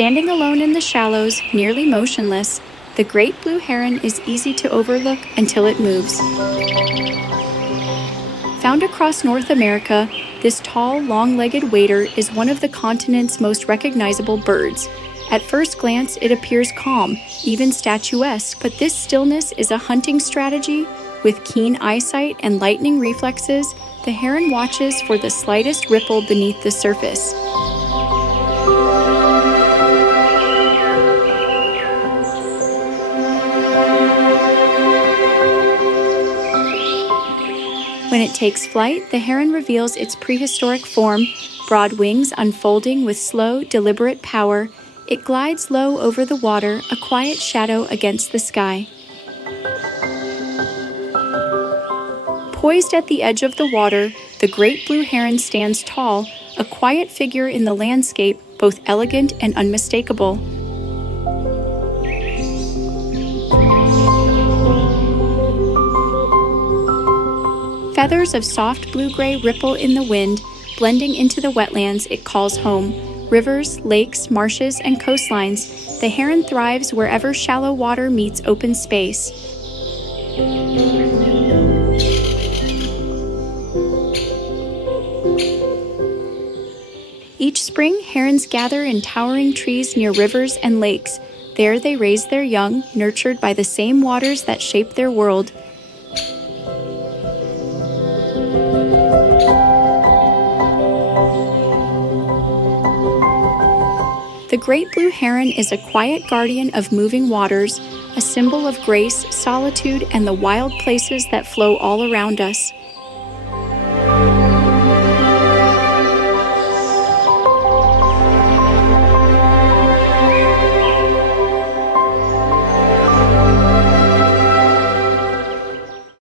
Standing alone in the shallows, nearly motionless, the great blue heron is easy to overlook until it moves. Found across North America, this tall, long-legged wader is one of the continent's most recognizable birds. At first glance, it appears calm, even statuesque, but this stillness is a hunting strategy. With keen eyesight and lightning reflexes, the heron watches for the slightest ripple beneath the surface. When it takes flight, the heron reveals its prehistoric form, broad wings unfolding with slow, deliberate power. It glides low over the water, a quiet shadow against the sky. Poised at the edge of the water, the great blue heron stands tall, a quiet figure in the landscape, both elegant and unmistakable. Feathers of soft blue-gray ripple in the wind, blending into the wetlands it calls home. Rivers, lakes, marshes, and coastlines, the heron thrives wherever shallow water meets open space. Each spring, herons gather in towering trees near rivers and lakes. There they raise their young, nurtured by the same waters that shape their world. The great blue heron is a quiet guardian of moving waters, a symbol of grace, solitude, and the wild places that flow all around us.